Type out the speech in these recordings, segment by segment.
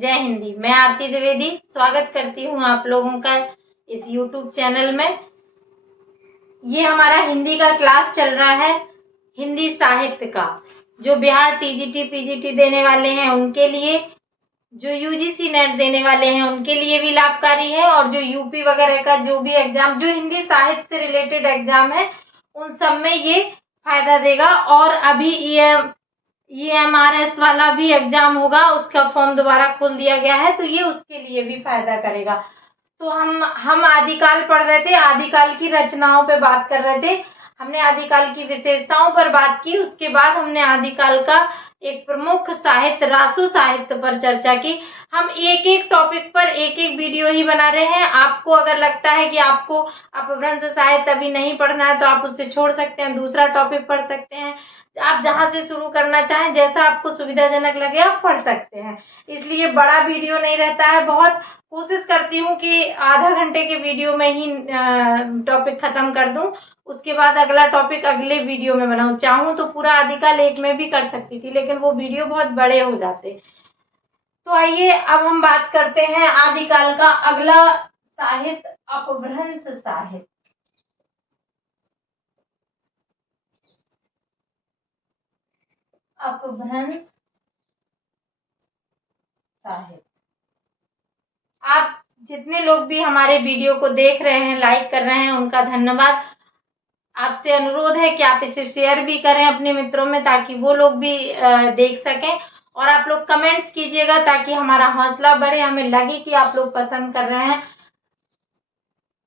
जय हिंदी। मैं आरती द्विवेदी स्वागत करती हूँ आप लोगों का इस YouTube चैनल में। ये हमारा हिंदी का क्लास चल रहा है, हिंदी साहित्य का, जो बिहार टीजीटी पीजीटी देने वाले हैं उनके लिए, जो यूजीसी नेट देने वाले हैं उनके लिए भी लाभकारी है, और जो यूपी वगैरह का जो भी एग्जाम, जो हिंदी साहित्य से रिलेटेड एग्जाम है, उन सब में ये फायदा देगा। और अभी EMRS वाला भी एग्जाम होगा, उसका फॉर्म दोबारा खोल दिया गया है, तो ये उसके लिए भी फायदा करेगा। तो हम आदिकाल पढ़ रहे थे, आदिकाल की रचनाओं पे बात कर रहे थे। हमने आदिकाल की विशेषताओं पर बात की, उसके बाद हमने आदिकाल का एक प्रमुख साहित्य रासो साहित्य पर चर्चा की। हम एक एक टॉपिक पर एक एक वीडियो ही बना रहे हैं। आपको अगर लगता है कि आपको अपभ्रंश साहित्य अभी नहीं पढ़ना है तो आप उससे छोड़ सकते हैं, दूसरा टॉपिक पढ़ सकते हैं। आप जहां से शुरू करना चाहें, जैसा आपको सुविधाजनक लगे आप पढ़ सकते हैं। इसलिए बड़ा वीडियो नहीं रहता है। बहुत कोशिश करती हूँ कि आधा घंटे के वीडियो में ही टॉपिक खत्म कर दूं, उसके बाद अगला टॉपिक अगले वीडियो में बनाऊं। चाहूं तो पूरा आदिकाल एक में भी कर सकती थी, लेकिन वो वीडियो बहुत बड़े हो जाते। तो आइए अब हम बात करते हैं आदिकाल का अगला साहित्य, अपभ्रंश साहित्य। अपभ्रंश साहित्य। आप जितने लोग भी हमारे वीडियो को देख रहे हैं, लाइक कर रहे हैं, उनका धन्यवाद। आपसे अनुरोध है कि आप इसे शेयर भी करें अपने मित्रों में, ताकि वो लोग भी देख सकें। और आप लोग कमेंट्स कीजिएगा ताकि हमारा हौसला बढ़े, हमें लगे कि आप लोग पसंद कर रहे हैं।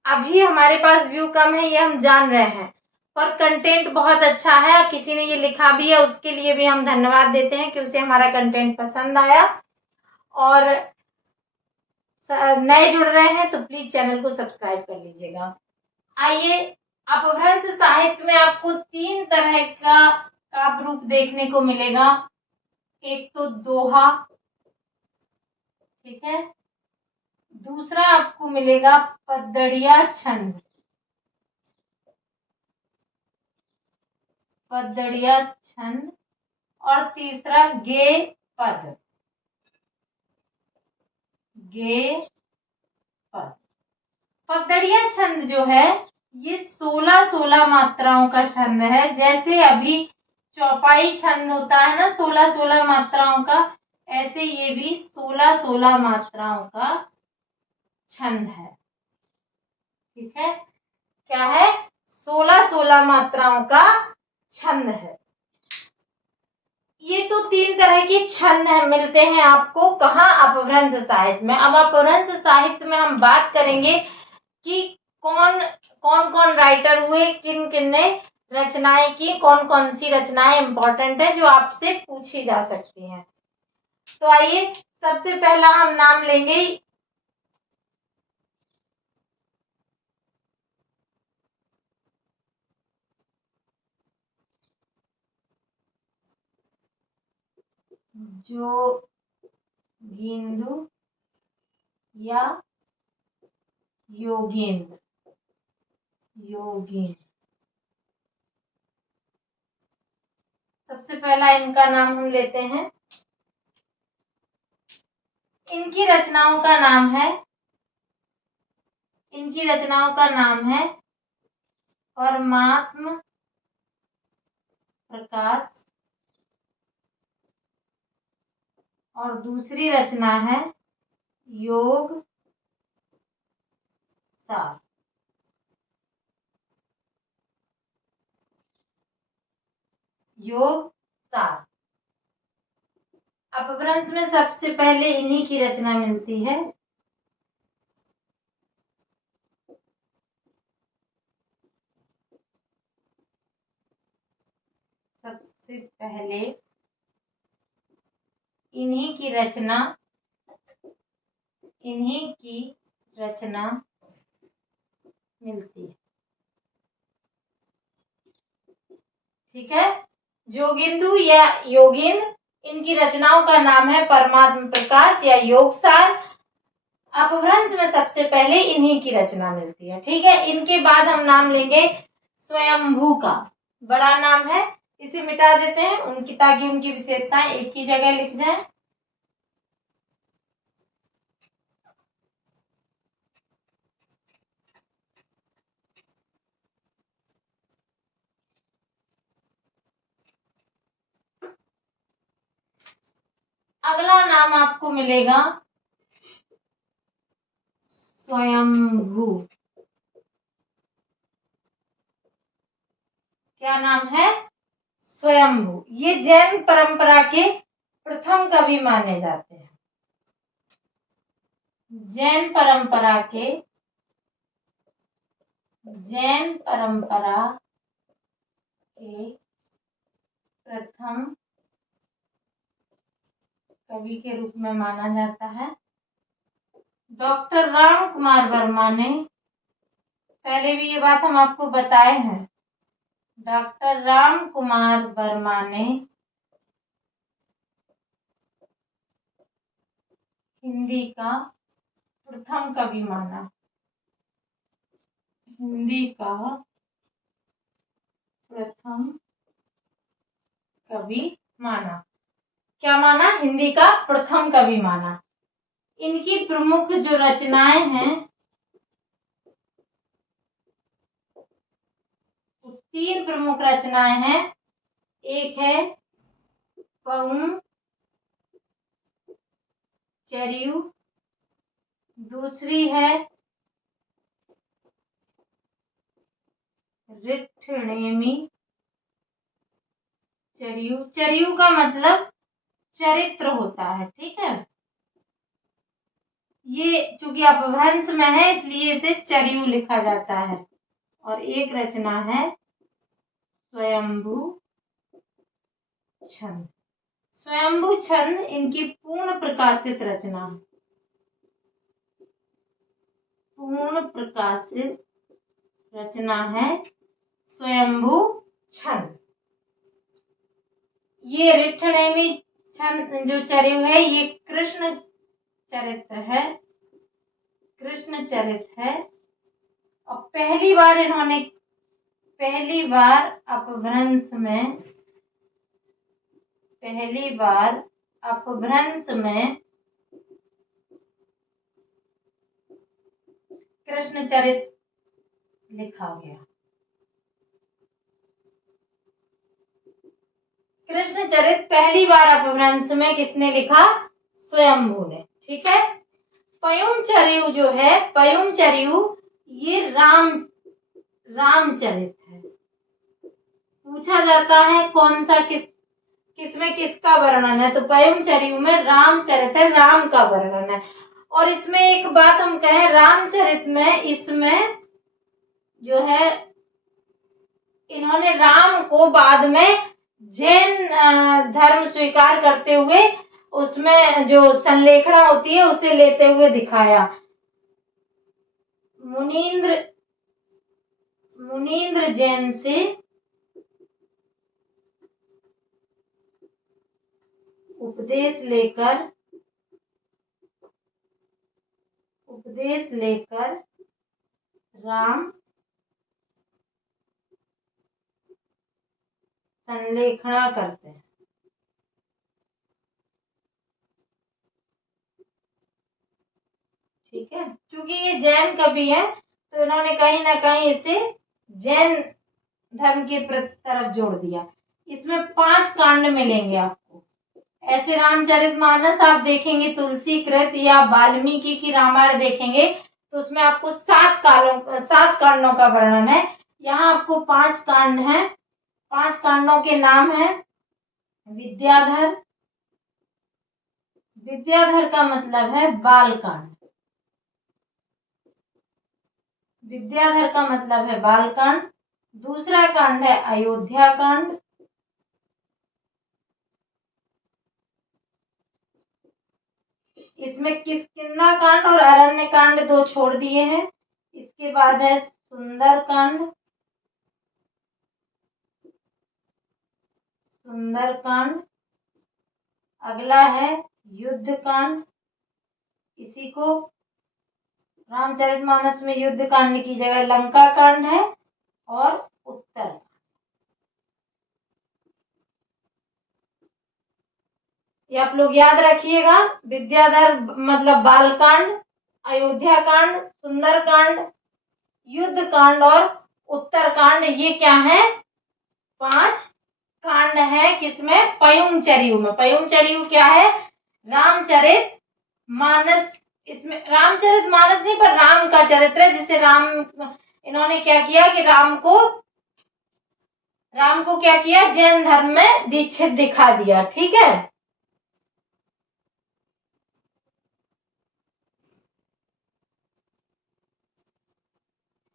अभी हमारे पास व्यू कम है, ये हम जान रहे हैं, पर कंटेंट बहुत अच्छा है। किसी ने ये लिखा भी है, उसके लिए भी हम धन्यवाद देते हैं कि उसे हमारा कंटेंट पसंद आया। और नए जुड़ रहे हैं तो प्लीज चैनल को सब्सक्राइब कर लीजिएगा। आइए, अपभ्रंश साहित्य में आपको 3 तरह का काव्य रूप देखने को मिलेगा। एक तो दोहा, ठीक है। दूसरा आपको मिलेगा पद्दड़िया छंद, पद्दड़िया छंद। और तीसरा गे पद, गे पद। पद्दड़िया छंद जो है ये 16-16 मात्राओं का छंद है। जैसे अभी चौपाई छंद होता है ना 16-16 मात्राओं का, ऐसे ये भी 16-16 मात्राओं का छंद है, ठीक है। क्या है? 16-16 मात्राओं का छंद है। ये तो 3 तरह के छंद है, मिलते हैं आपको कहाँ? अपभ्रंश साहित्य में। अब अपभ्रंश साहित्य में हम बात करेंगे कि कौन कौन राइटर हुए, किन किन ने रचनाएं की, कौन कौन सी रचनाएं इंपॉर्टेंट है जो आपसे पूछी जा सकती हैं। तो आइए, सबसे पहला हम नाम लेंगे जोगिंदु या योगेंद्र। सबसे पहला इनका नाम हम लेते हैं। इनकी रचनाओं का नाम है परमात्म प्रकाश, और दूसरी रचना है योग सार। योग सार। अपभ्रंश में सबसे पहले इन्हीं की रचना मिलती है। सबसे पहले इन्हीं की रचना मिलती है, ठीक है। जोगिंदु या योगेंद्र, इनकी रचनाओं का नाम है परमात्म प्रकाश या योगसार। अपभ्रंश में सबसे पहले इन्हीं की रचना मिलती है, ठीक है। इनके बाद हम नाम लेंगे स्वयंभू का। बड़ा नाम है, इसे मिटा देते हैं उनकी, ताकि उनकी विशेषताएं एक ही जगह लिख जाए। अगला नाम आपको मिलेगा स्वयंभू। क्या नाम है? स्वयंभू। ये जैन परंपरा के प्रथम कवि माने जाते हैं। जैन परंपरा के प्रथम कवि के रूप में माना जाता है। डॉक्टर राम कुमार वर्मा ने, पहले भी ये बात हम आपको बताए हैं, डॉक्टर राम कुमार वर्मा ने हिंदी का प्रथम कवि माना। हिंदी का प्रथम कवि माना। क्या माना? हिंदी का प्रथम कवि माना। इनकी प्रमुख जो रचनाएं हैं, 3 प्रमुख रचनाएं हैं। एक है पहुम चरियु, दूसरी है रिठणेमी चरियु। चरियु का मतलब चरित्र होता है, ठीक है। ये चूंकि अपभ्रंश में है इसलिए इसे चरियु लिखा जाता है। और एक रचना है स्वयंभू छंद। स्वयंभू छंद इनकी पूर्ण प्रकाशित रचना, पूर्ण प्रकाशित रचना है स्वयंभू छंद। ये रिठणेमी छंद जो चरियु है ये कृष्ण चरित्र है, कृष्ण चरित्र है। और पहली बार अपभ्रंश में कृष्ण चरित्र लिखा गया। कृष्ण चरित्र पहली बार अपभ्रंश में किसने लिखा? स्वयंभू ने, ठीक है। पयुम चरियु जो है, पयुम चरियु ये रामचरित है। पूछा जाता है कौन सा किसमें किसका वर्णन है, तो पयुम चरियु में रामचरित है, राम का वर्णन है। और इसमें एक बात हम कहें, रामचरित में इसमें जो है इन्होंने राम को बाद में जैन धर्म स्वीकार करते हुए उसमें जो संलेखना होती है उसे लेते हुए दिखाया। मुनींद्र जैन से उपदेश लेकर राम संलेखना करते हैं, ठीक है। क्योंकि ये जैन कवि है तो इन्होंने कहीं ना कहीं इसे जैन धर्म की तरफ जोड़ दिया। इसमें 5 कांड मिलेंगे आपको। ऐसे रामचरितमानस आप देखेंगे, तुलसी कृत या वाल्मीकि की रामायण देखेंगे तो उसमें आपको 7 कांडों का वर्णन है। यहाँ आपको 5 कांड हैं। 5 कांडों के नाम हैं विद्याधर। विद्याधर का मतलब है बालकांड। विद्याधर का मतलब है बालकांड। दूसरा कांड है अयोध्या कांड। इसमें किष्किंधा कांड और अरण्य कांड 2 छोड़ दिए हैं। इसके बाद है सुंदर कांड। अगला है युद्ध कांड। इसी को रामचरितमानस में युद्ध कांड की जगह लंका कांड है। और उत्तर, ये आप लोग याद रखिएगा। विद्याधर मतलब बालकांड, अयोध्या कांड, सुंदर कांड, युद्ध कांड और उत्तर कांड, ये क्या है? 5 कांड है। किसमें? पयुम चरियु में। पयुम चरियु क्या है? रामचरित मानस, इसमें रामचरित मानस नहीं पर राम का चरित्र है, जिसे राम, इन्होंने क्या किया कि राम को क्या किया, जैन धर्म में दीक्षित दिखा दिया। ठीक है,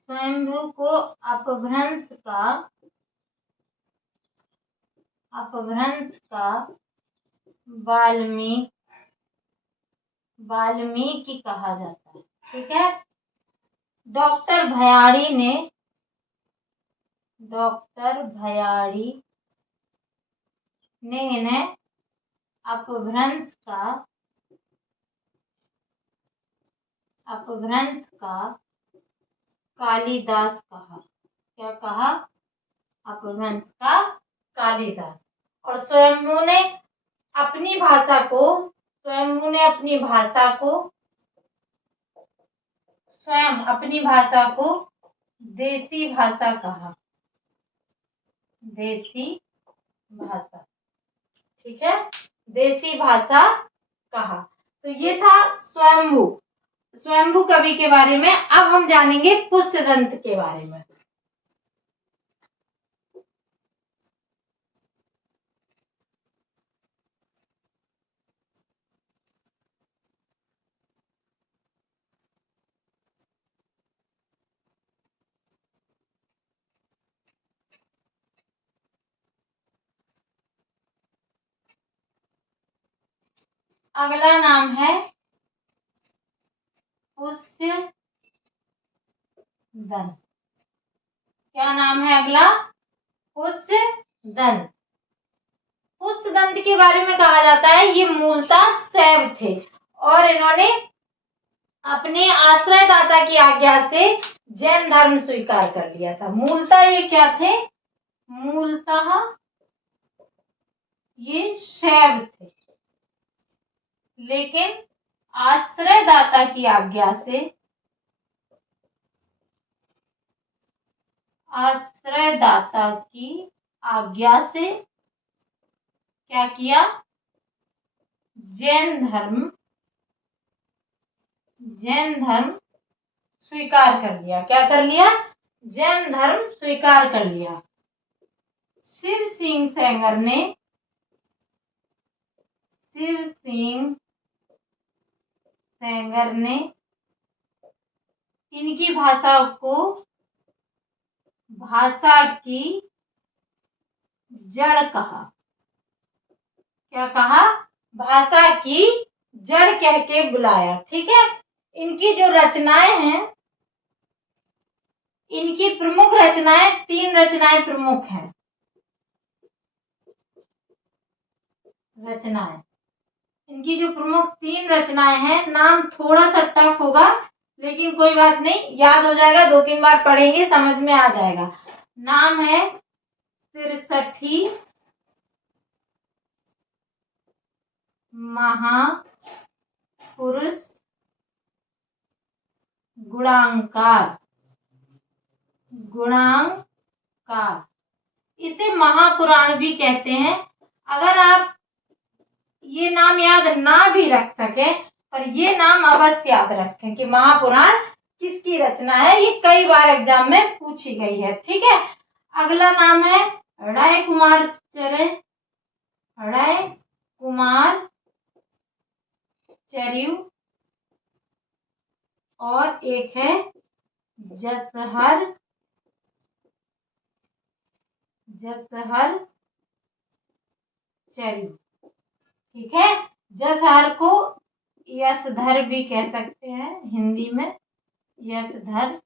स्वयंभू को अपभ्रंश का वाल्मीकि कहा जाता है। ठीक है, डॉक्टर भयाड़ी ने इन्हें अपभ्रंश का कालिदास कहा। क्या कहा? अपभ्रंश का कालिदास। और स्वयं ने अपनी भाषा को देसी भाषा कहा। देसी भाषा, ठीक है, देसी भाषा कहा। तो ये था स्वयंभू कवि के बारे में। अब हम जानेंगे पुष्यदंत के बारे में। अगला नाम है पुष्यदंत। क्या नाम है अगला? पुष्यदंत। पुष्यदंत के बारे में कहा जाता है ये मूलतः शैव थे और इन्होंने अपने आश्रयदाता की आज्ञा से जैन धर्म स्वीकार कर लिया था। मूलतः ये क्या थे? मूलतः ये शैव थे, लेकिन आश्रयदाता की आज्ञा से क्या किया? जैन धर्म स्वीकार कर लिया। क्या कर लिया? जैन धर्म स्वीकार कर लिया। शिव सिंह सेंगर ने इनकी भाषा की जड़ कहा। क्या कहा? भाषा की जड़ कह के बुलाया। ठीक है, इनकी जो रचनाएं हैं, इनकी प्रमुख रचनाएं, 3 रचनाएं प्रमुख हैं। इनकी जो प्रमुख 3 रचनाएं हैं, नाम थोड़ा सा टफ होगा लेकिन कोई बात नहीं, याद हो जाएगा, 2-3 बार पढ़ेंगे समझ में आ जाएगा। नाम है त्रिशठी महापुरुष गुणांकार। इसे महापुराण भी कहते हैं। अगर आप ये नाम याद ना भी रख सके पर ये नाम अवश्य याद रखें कि महापुराण किसकी रचना है। ये कई बार एग्जाम में पूछी गई है। ठीक है, अगला नाम है राय कुमार चरियू और एक है जसहर चरियू। ठीक है, जसहर को यशधर भी कह सकते हैं, हिंदी में यशधर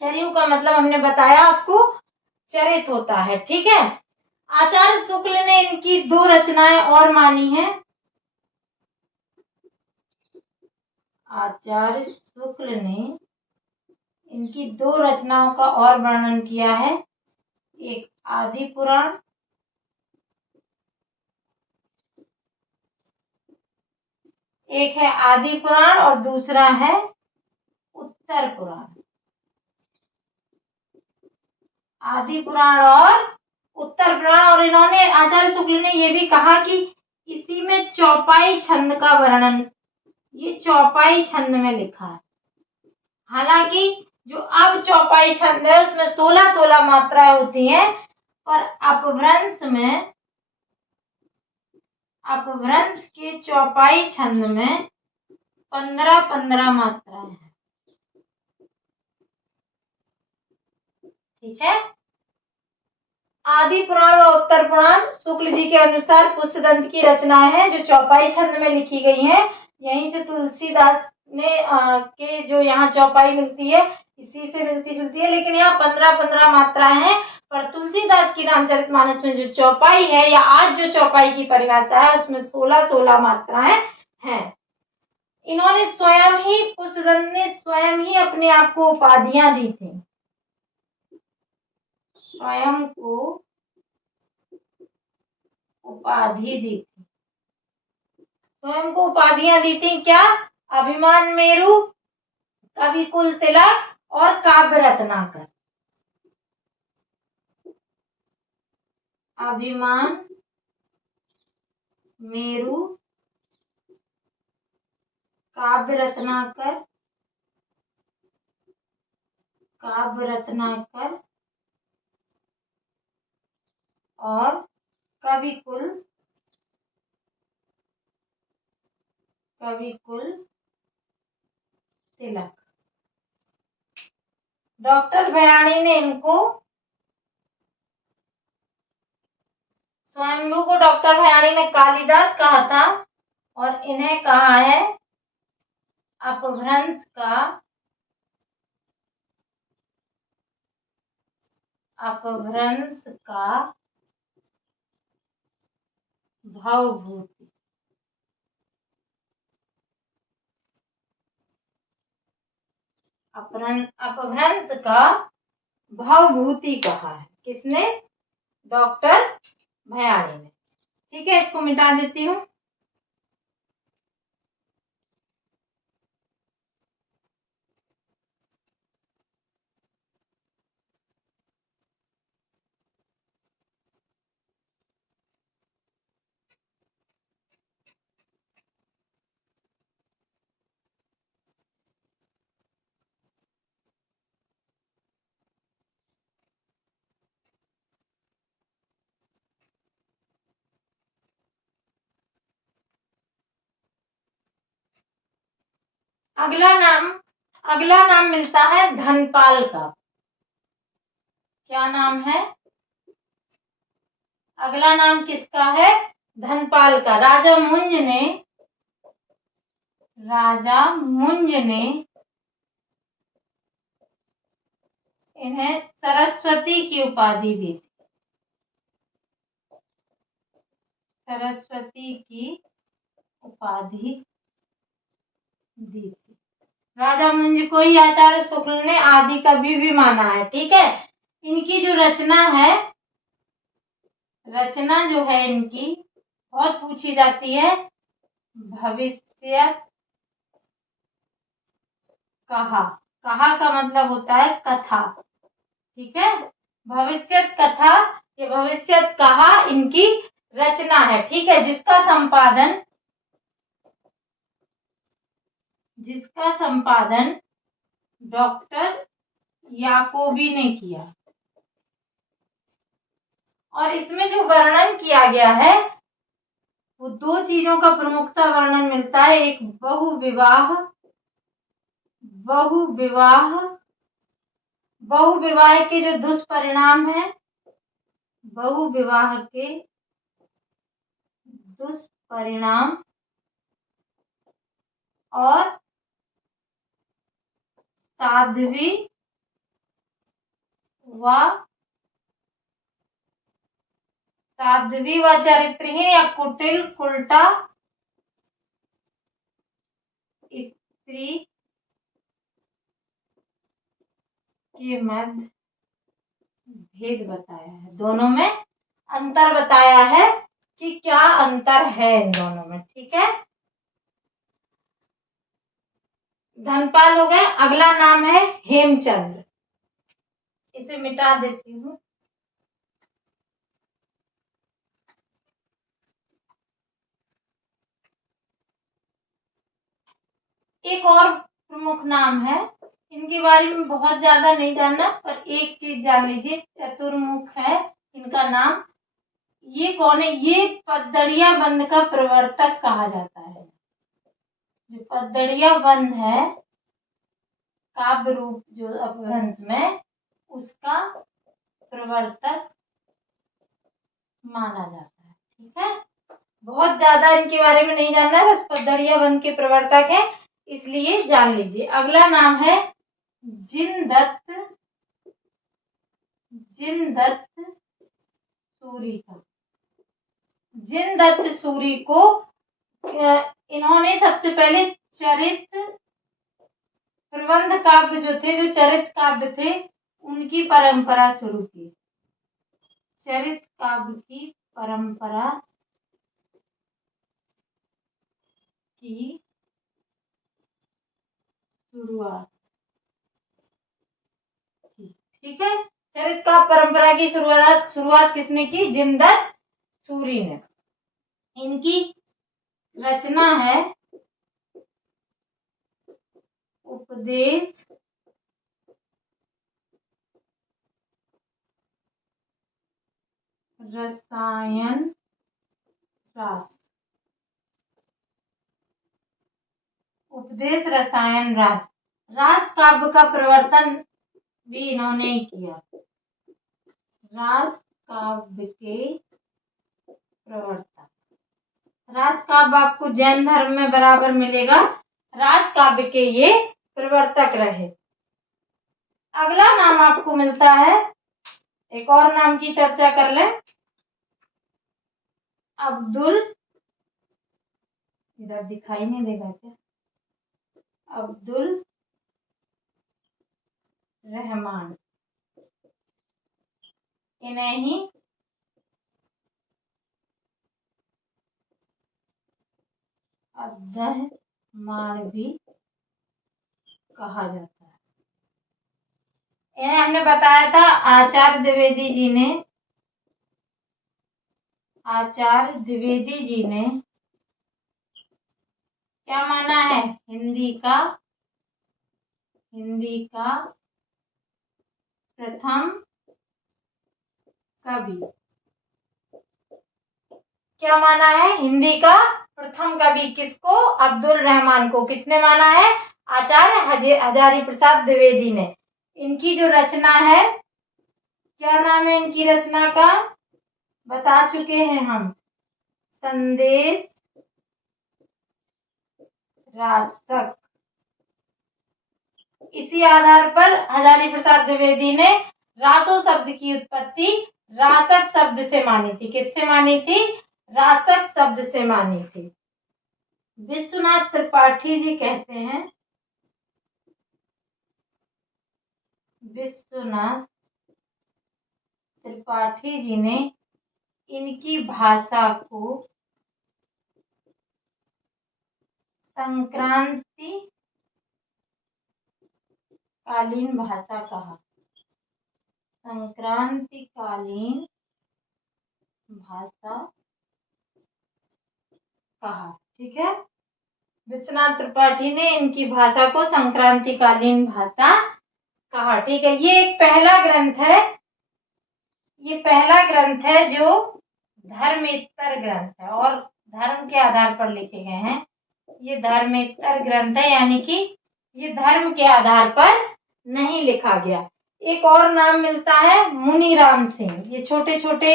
चरियू का मतलब हमने बताया आपको, चरित होता है। ठीक है, आचार्य शुक्ल ने इनकी 2 रचनाएं और मानी है। आचार्य शुक्ल ने इनकी 2 रचनाओं का और वर्णन किया है। एक आदि पुराण, एक है आदि पुराण और दूसरा है उत्तर पुराण। आदि पुराण और उत्तर पुराण। और इन्होंने आचार्य शुक्ल ने ये भी कहा कि इसी में चौपाई छंद का वर्णन, ये चौपाई छंद में लिखा है। हालांकि जो अब चौपाई छंद है उसमें 16-16 मात्राएं होती हैं, और अपभ्रंश के चौपाई छंद में 15-15 मात्राएं हैं। ठीक है। आदि पुराण व उत्तर पुराण शुक्ल जी के अनुसार पुष्यदंत की रचनाएं हैं जो चौपाई छंद में लिखी गई हैं। यहीं से तुलसीदास ने के जो यहाँ चौपाई मिलती है इसी से मिलती जुलती है, लेकिन यहाँ 15-15 मात्राएं हैं। पर तुलसीदास की रामचरितमानस में जो चौपाई है या आज जो चौपाई की परिभाषा है उसमें 16-16 मात्राएं हैं। इन्होंने स्वयं ही, पुष्यदंत ने स्वयं ही अपने आप को उपाधियां दी थी, स्वयं को उपाधि दी थी, स्वयं को उपाधियां दी थी। क्या? अभिमान मेरु, कवि कुल तिलक और काव्य रत्नाकर। अभिमान मेरु, काव्य रत्नाकर, और कवि कुल तिलक। डॉक्टर भयाणी ने इनको, स्वयंभू को डॉक्टर भयाणी ने कालिदास कहा था और इन्हें कहा है अपभ्रंश का भवभूति। अपभ्रंश का भवभूति कहा है। किसने? डॉक्टर भयाणी ने। ठीक है, इसको मिटा देती हूँ। अगला नाम मिलता है धनपाल का। क्या नाम है? अगला नाम किसका है? धनपाल का। राजा मुंज ने इन्हें सरस्वती की उपाधि दी थी। सरस्वती की उपाधि दी थी। राजा मुंज को ही आचार्य शुक्ल ने आदि कवि भी माना है। ठीक है। इनकी जो रचना जो है इनकी बहुत पूछी जाती है। भविष्यत कहा का मतलब होता है कथा। ठीक है। भविष्यत कथा, ये भविष्यत कहा इनकी रचना है। ठीक है। जिसका संपादन डॉक्टर याकोबी ने किया। और इसमें जो वर्णन किया गया है वो दो चीजों का प्रमुखता वर्णन मिलता है। एक बहुविवाह के जो दुष्परिणाम है, बहुविवाह के दुष्परिणाम, और साध्वी व चरित्रहीन या कुटिल कुलटा स्त्री के मध्य भेद बताया है। दोनों में अंतर बताया है कि क्या अंतर है इन दोनों में। ठीक है। धनपाल हो गए। अगला नाम है हेमचंद्र। इसे मिटा देती हूँ। एक और प्रमुख नाम है, इनके बारे में बहुत ज्यादा नहीं जानना, पर एक चीज जान लीजिए, चतुर्मुख है इनका नाम। ये कौन है? ये पतदड़िया बंद का प्रवर्तक कहा जाता है। जो पतदड़िया बंद है काव्य रूप जो अपभ्रंश में, उसका प्रवर्तक माना जाता है। ठीक है, बहुत ज्यादा इनके बारे में नहीं जानना है, बस पतदड़िया बंद के प्रवर्तक है इसलिए जान लीजिए। अगला नाम है जिनदत्त, जिनदत्त सूरी का। जिनदत्त सूरी को इन्होंने सबसे पहले चरित प्रबंध काव्य जो थे, जो चरित काव्य थे, उनकी परंपरा शुरू की। चरित काव्य की परंपरा की शुरुआत की। ठीक है, चरित काव्य परंपरा की शुरुआत किसने की? जिनदत्त सूरी ने। इनकी रचना है उपदेश रसायन रास। उपदेश रसायन रास, रास काव्य का प्रवर्तन भी इन्होंने ही किया। रास काव्य के प्रवर्तक, रास काव्य आपको जैन धर्म में बराबर मिलेगा, रास काव्य के ये प्रवर्तक रहे। अगला नाम आपको मिलता है, एक और नाम की चर्चा कर लें, अब्दुल, इधर दिखाई नहीं देगा क्या? अब्दुल रहमान। इन्हें ही अद्दहमान भी कहा जाता है। इन्हें हमने बताया था आचार्य द्विवेदी जी ने, आचार्य द्विवेदी जी ने क्या माना है? हिंदी का प्रथम कवि। क्या माना है? हिंदी का प्रथम कवि किसको? अब्दुल रहमान को। किसने माना है? आचार्य हजारी प्रसाद द्विवेदी ने। इनकी जो रचना है, क्या नाम है इनकी रचना का? बता चुके हैं हम, संदेश रासक। इसी आधार पर हजारी प्रसाद द्विवेदी ने रासो शब्द की उत्पत्ति रासक शब्द से मानी थी। किससे मानी थी? रासक शब्द से मानी थी। विश्वनाथ त्रिपाठी जी कहते हैं, विश्वनाथ त्रिपाठी जी ने इनकी भाषा को संक्रांति कालीन भाषा कहा। संक्रांति कालीन भाषा कहा। ठीक है, विश्वनाथ त्रिपाठी ने इनकी भाषा को संक्रांतिकालीन भाषा कहा। ठीक है, ये एक पहला ग्रंथ है, ये पहला ग्रंथ है जो धर्मेत्तर ग्रंथ है और धर्म के आधार पर लिखे गए हैं। ये धर्मेत्तर ग्रंथ है, यानी कि ये धर्म के आधार पर नहीं लिखा गया। एक और नाम मिलता है मुनीराम सिंह। ये छोटे छोटे,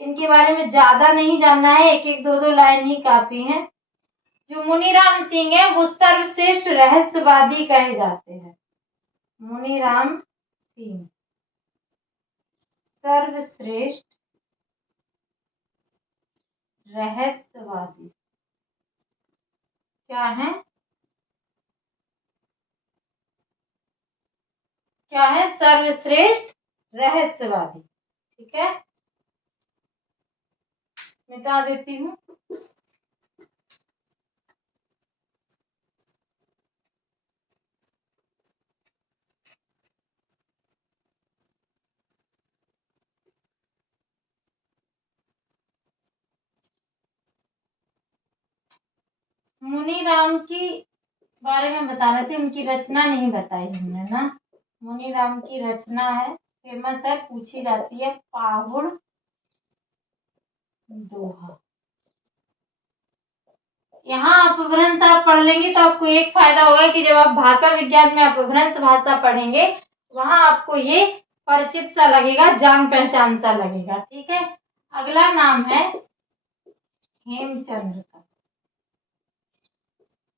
इनके बारे में ज्यादा नहीं जानना है, एक एक दो दो लाइन ही काफी है। जो मुनीराम सिंह है वो सर्वश्रेष्ठ रहस्यवादी कहे जाते हैं। मुनीराम सिंह सर्वश्रेष्ठ रहस्यवादी क्या है? क्या है? सर्वश्रेष्ठ रहस्यवादी। ठीक है, मिटा देती हूँ। मुनि राम की बारे में बता रहे थे, उनकी रचना नहीं बताई हमने ना। मुनि राम की रचना है, फेमस है, पूछी जाती है, पाहुड़ दोहा। यहाँ अपभ्रंश आप पढ़ लेंगे तो आपको एक फायदा होगा कि जब आप भाषा विज्ञान में अपभ्रंश भाषा पढ़ेंगे वहां आपको ये परिचित सा लगेगा, जान पहचान सा लगेगा। ठीक है, अगला नाम है हेमचंद्र का।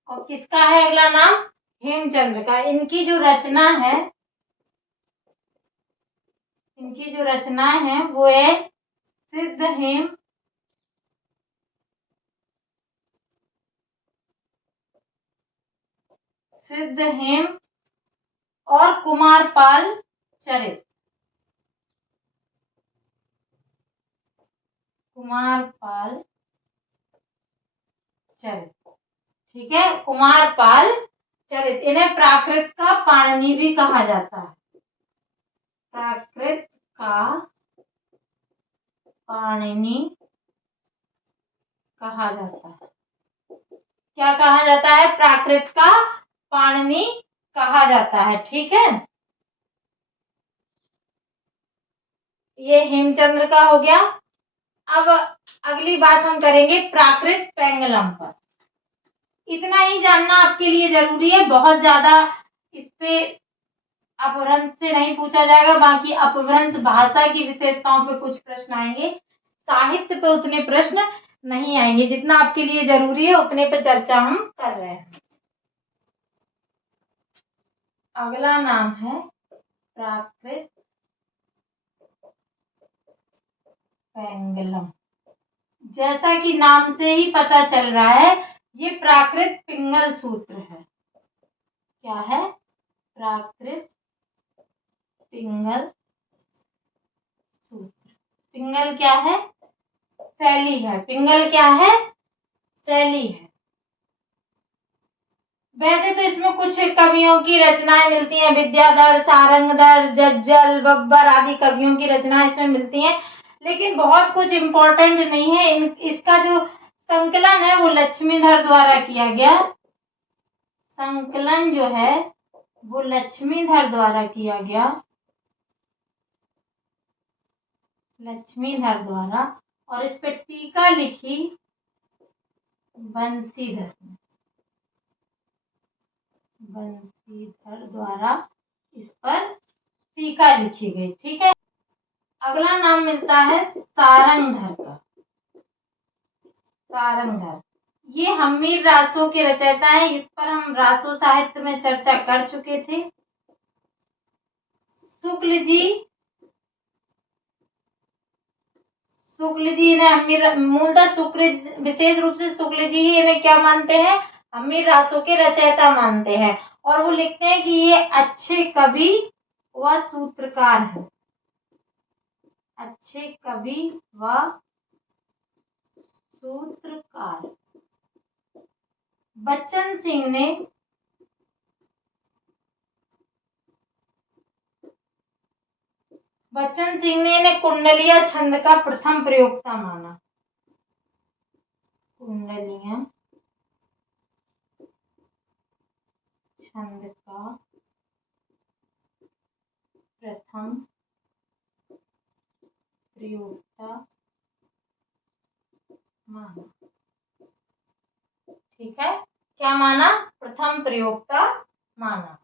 और किसका है अगला नाम? हेमचंद्र का। इनकी जो रचना है, इनकी जो रचना है वो है सिद्ध हेम, सिद्ध हेम और कुमारपाल चरित। कुमारपाल चरित, ठीक है, कुमारपाल चरित। इन्हें प्राकृत का पाणिनि भी कहा जाता है। प्राकृत का पाणिनि कहा जाता है। क्या कहा जाता है? प्राकृत का पाणिनि कहा जाता है। ठीक है, ये हेमचंद्र का हो गया। अब अगली बात हम करेंगे प्राकृत पेंगलम पर। इतना ही जानना आपके लिए जरूरी है, बहुत ज्यादा इससे अपभ्रंश से नहीं पूछा जाएगा। बाकी अपभ्रंश भाषा की विशेषताओं पे कुछ प्रश्न आएंगे, साहित्य पे उतने प्रश्न नहीं आएंगे। जितना आपके लिए जरूरी है उतने पे चर्चा हम कर रहे हैं। अगला नाम है प्राकृत पेंगलम। जैसा कि नाम से ही पता चल रहा है, ये प्राकृत पिंगल सूत्र है। क्या है? प्राकृत पिंगल सूत्र। पिंगल क्या है? शैली है। पिंगल क्या है? शैली है। वैसे तो इसमें कुछ कवियों की रचनाएं मिलती हैं, विद्याधर, सारंगधर, जज्जल, बब्बर आदि कवियों की रचनाएं इसमें मिलती हैं, लेकिन बहुत कुछ इम्पोर्टेंट नहीं है। इसका जो संकलन है वो लक्ष्मीधर द्वारा किया गया। संकलन जो है वो लक्ष्मीधर द्वारा किया गया, लक्ष्मीधर द्वारा। और इस पे टीका लिखी बंसीधर, बंसीधर द्वारा इस पर टीका लिखी गई। ठीक है, अगला नाम मिलता है सारंगधर का। सारंगधर ये हम्मीर रासों के रचयिता है। इस पर हम रासो साहित्य में चर्चा कर चुके थे। शुक्ल जी इन्हें हम्मीर, मूलतः शुक्ल, विशेष रूप से शुक्ल जी ही इन्हें क्या मानते हैं? हम्मीर रासों के रचयिता मानते हैं। और वो लिखते हैं कि ये अच्छे कवि व सूत्रकार है। अच्छे कवि व सूत्रकार। बच्चन सिंह ने इन्हें कुंडलिया छंद का प्रथम प्रयोक्ता माना। कुंडलिया छंद का प्रथम प्रयोक्ता माना। ठीक है, क्या माना? प्रथम प्रयोक्ता माना।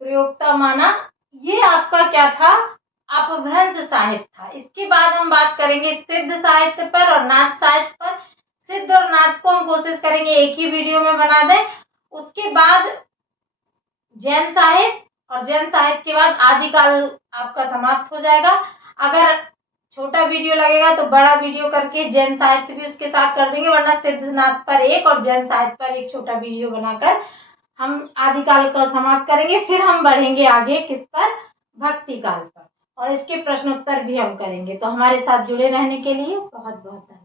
प्रयोक्ता माना। ये आपका क्या था? अपभ्रंश साहित्य था। इसके बाद हम बात करेंगे सिद्ध साहित्य पर और नाथ साहित्य पर। सिद्ध और नाथ को हम कोशिश करेंगे एक ही वीडियो में बना दें। उसके बाद जैन साहित्य, और जैन साहित्य के बाद आदिकाल आपका समाप्त हो जाएगा। अगर छोटा वीडियो लगेगा तो बड़ा वीडियो करके जैन साहित्य भी उसके साथ कर देंगे, वरना सिद्ध नाथ पर एक और जैन साहित्य पर एक छोटा वीडियो बनाकर हम आदिकाल का समाप्त करेंगे। फिर हम बढ़ेंगे आगे किस पर? भक्ति काल पर, और इसके प्रश्नोत्तर भी हम करेंगे। तो हमारे साथ जुड़े रहने के लिए बहुत बहुत धन्यवाद।